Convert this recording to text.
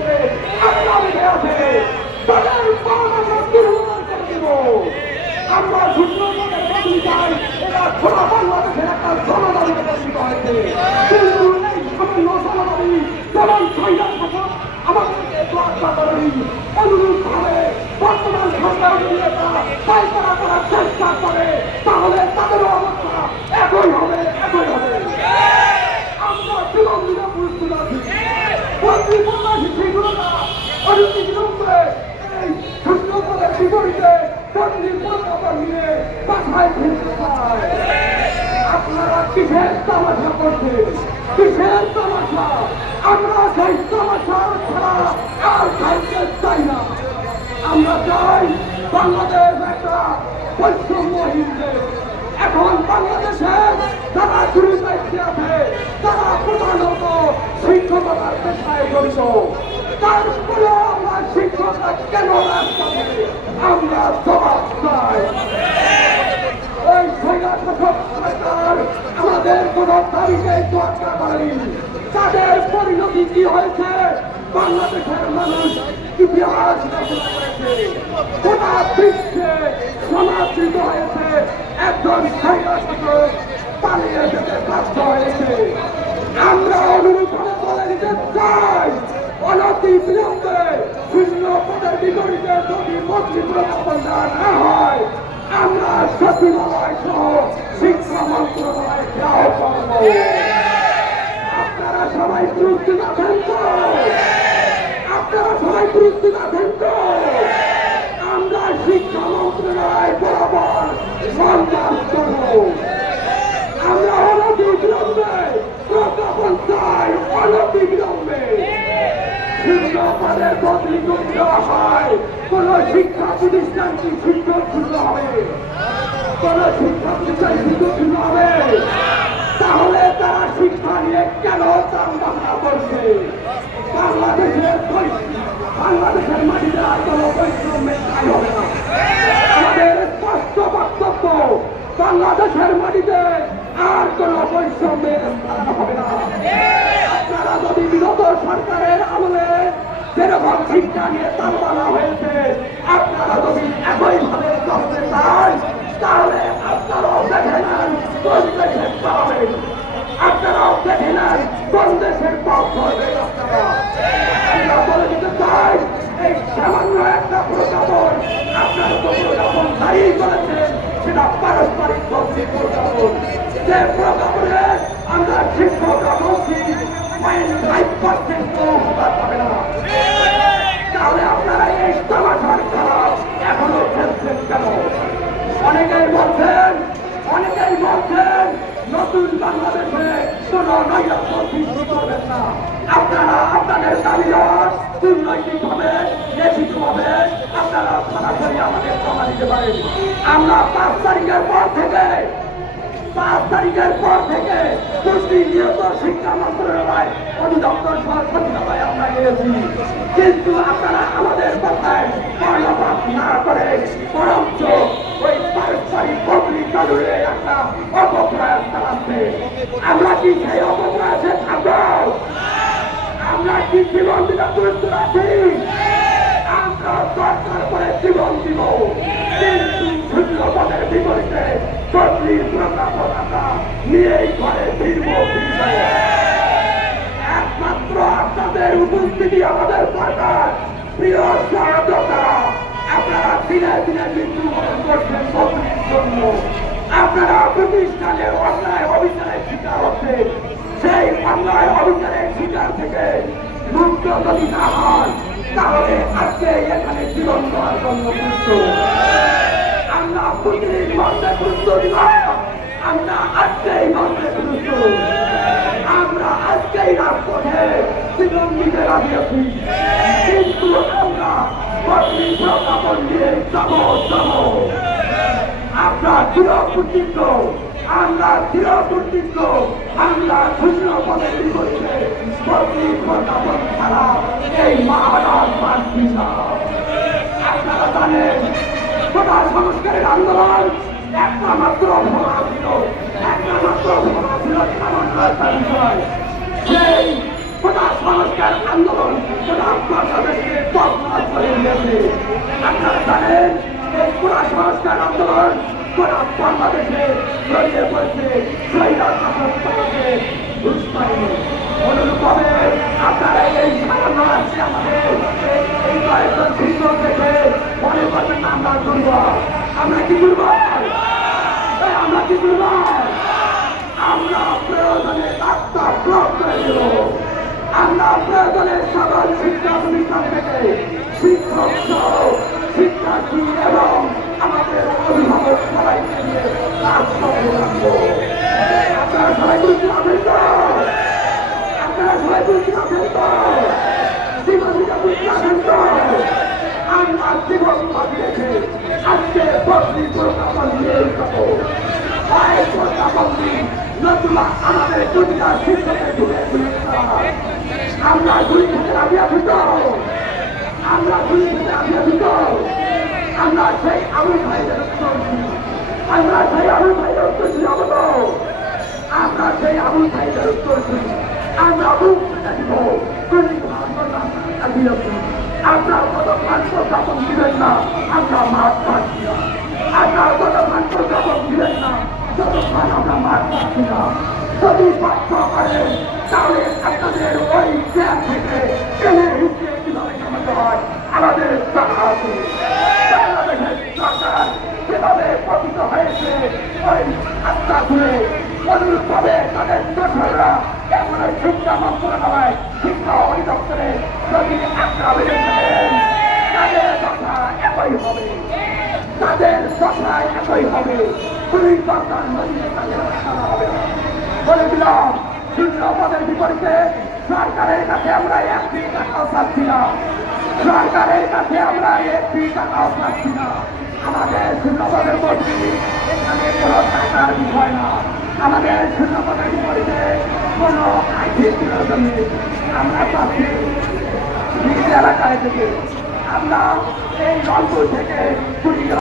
ক্ষেত্রে আল্লাহর আছে তাদের পাওয়ার আমরা সুন্দরবনের বদলি চাই এটা খোলা বাংলাদেশের একটা জনগণের প্রদর্শিত হয়েছে কিন্তু এই সামান্য জনগণই যেমন ছয়টার কথা আমাদেরকে তোয়াক্কা করেনি অনুরূপভাবে তাহলে তাদের অবস্থা একই হবে একই হবে আমরা জীবন বিলম্বে এই সুস্থ পদের বিপরীতে বন্দির প্রস্তাবনা নিয়ে বাসায় ফিরতে চায় আপনারা কিসের তামাশা করছেন কিসের তামাশা আমরা সেই তামাশা ছাড়া আর খাইতে চাই না আমরা চাই বাংলাদেশ একটা বৈষম্যহীন দেশ এখন বাংলাদেশে যারা গুরু দায়িত্বে আছে, তারা প্রধানত শিক্ষকতার পেশায় তারপরে শিক্ষকরা কেন আমরা জবাব চাই এই সরকার আমাদের কোন তাদের পরিণতি কি হয়েছে বাংলাদেশের মানুষ ইতিহাস গোটা বিশ্বে সমাদৃত হয়েছে একজন স্বৈরাশাসক পালিয়ে যেতে হয়েছে আমরা অনুরোধ করে বলে অনতি বিলম্বে শূন্য পদের বিপরীতে যদি মন্ত্রী দেওয়া না হয়, আমরা সচিবালয় সহ শিক্ষা মন্ত্রণালয় ঘেরাও করব। আপনারা সবাই প্রস্তুত আছেন তো? আপনারা সবাই প্রস্তুত আছেন তো আমরা শিক্ষা মন্ত্রণালয় বরাবর সংবাদ করব আমরা অনতি বিলম্বে প্রজ্ঞাপন চাই অনতি বিলম্বে পদের বদলি হয়, কোন শিক্ষা প্রতিষ্ঠান কি শিক্ষক শূন্য হবে? কোন শিক্ষা প্রতিষ্ঠান শিক্ষক শূন্য হবে? তাহলে তারা শিক্ষা নিয়ে কেন দাম বাংলা করছে? বাংলাদেশের বাংলাদেশের মাটিতে আর কোনো বৈষম্যের ঠাঁই হবে না। আমাদের স্পষ্ট বক্তব্য, বাংলাদেশের মাটিতে আর কোন বৈষম্যের স্থান হবে না। আপনারা যদি বিগত সরকারের আমলে যেরকম শিক্ষা নিয়ে তালবালা হয়েছে, আপনারা যদি একইভাবে চলতে চান, তাহলে আপনারাও দেখে নেন কোন দেশের চালাবেন আপনারাও দেখে নেন কোন দেশের পথ ধরবেন আপনারা বলে দিতে চাই, এই তো প্রজ্ঞাপন দাঁড়িয়ে করেছেন সেটা পারস্পরিক ভক্তির প্রজ্ঞাপন। যে প্রজ্ঞাপনে আমরা শিক্ষকরা পয়েন্ট ফাইভ পার্সেন্ট উপকার পাবে না তাহলে আপনারা এই তামাশার খেলা এখনও খেলছেন কেন অনেকেই বলছেন অনেকেই বলছেন নতুন বাংলাদেশে কোন নৈরাত্য করবেন না। আপনারা আপনাদের দাবিদার দুর্নৈতিক হবে নেতৃত্ব হবে আপনারা সরাসরি আমাদের জমা দিতে পারেন। আমরা পাঁচ তারিখের পর থেকে, পাঁচ তারিখের পর থেকে প্রতিনিয়ত শিক্ষা মন্ত্রণালয় অধিদপ্তর সচিবালয় আমরা গিয়েছি। কিন্তু আপনারা আমাদের কথায় কর্ণপাত না করে বরঞ্চ ওই পারস্পরিক বদলি চালুরে একটা অপপ্রয়াস চালাচ্ছে আমরা কি সেই অপপ্রয়াসে থাকব আমরা কি জীবন দিতে প্রস্তুত আছি? আমরা দরকার করে জীবন দিব। কিন্তু শূন্য পদের বিপরীতে বদলির প্রজ্ঞাপন আমরা নিয়েই ঘরে ফিরব একমাত্র আপনাদের উপস্থিতি আমাদের সরকার প্রিয় সহযোগিতা আপনারা দিনে দিনে মৃত্যুবরণ করছেন জন্য। আপনারা প্রতিষ্ঠানে অন্যায় অবিচারের শিকার হচ্ছেন সেই অন্যায় অবিচারের শিকার থেকে মুক্ত যদি না হন, তাহলে আজকে এখানে জীবন দেওয়ার জন্য আমরা প্রতিদিন মন্ত্রে প্রস্তুত আমরা আজকেই মন্ত্রে প্রস্তুত। আমরা আজকেই রাজপথে জীবন দিতে রাজি আছি। কিন্তু আমরা বদলি প্রজ্ঞাপন দিয়ে যাব যাব। আমরা দৃঢ় আমরা দৃঢ় আমরা শূন্য পদের বিপরীতে ছাড়া এই মহারাজ সংস্কারের আন্দোলন একটা মাত্র ভোলা ছিল একটা মাত্র ভোলা ছিল সেই আমরা প্রয়োজনে সকল শিক্ষা প্রতিষ্ঠান আমাদের অভিভাবক সবাইকে নিয়ে কাজ করে রাখব আপনারা পারবেন তো আপনারা সবাই বুঝতে পারবেন তো জীবনটা বুঝতে পারবেন তো আমরা জীবন বাঁচিয়েছে আজকে বদলি প্রোগ্রাম নিয়ে যাব হয় প্রজাবন্দী নতুবা আমাদের দুনিয়া শিক্ষকে ঘুরে ঘুরে আমরা দুই থেকে আমি আছি তো? আমরা দুই থেকে আমি আছি তো আমরা সেই আবু ভাইদের আমরা সেই আবু ভাইদের চলছি আমরা আমরা সেই আবু ভাইদের চলছি আমরা বুক পেতে দিব আপনার কত মাত্র স্থাপন দিবেন না। আমরা মাঠ পাচ্ছি না আপনার যতক্ষণ আমরা পাচ্ছি না যদি ওই নামাতে হয় আমাদের জানা আছে বাংলাদেশের হয়েছে ওই আত্মা অনুরূপভাবে তাদের দোষরা এমন শিক্ষা মন্ত্রণালয় শিক্ষা অধিদপ্তরে যদি কথা একই হবে তাদের কথা একই হবে। তাদের রাখা হবে। বলে দিলাম, শূন্য পদের বিপরীতে সরকারের কাছে আমরা একটি টাকাও পাচ্ছি না। সরকারের কাছে আমরা একটি টাকাও পাচ্ছি না। আমাদের শূন্য পদের মধ্যে এখানে কোনো টাকার বিষয় না। আমাদের শূন্য পদের বিপরীতে কোনো বিনোদনে আমরা পাচ্ছি নিজ এলাকায় থেকে। আমরা এই রংপুর থেকে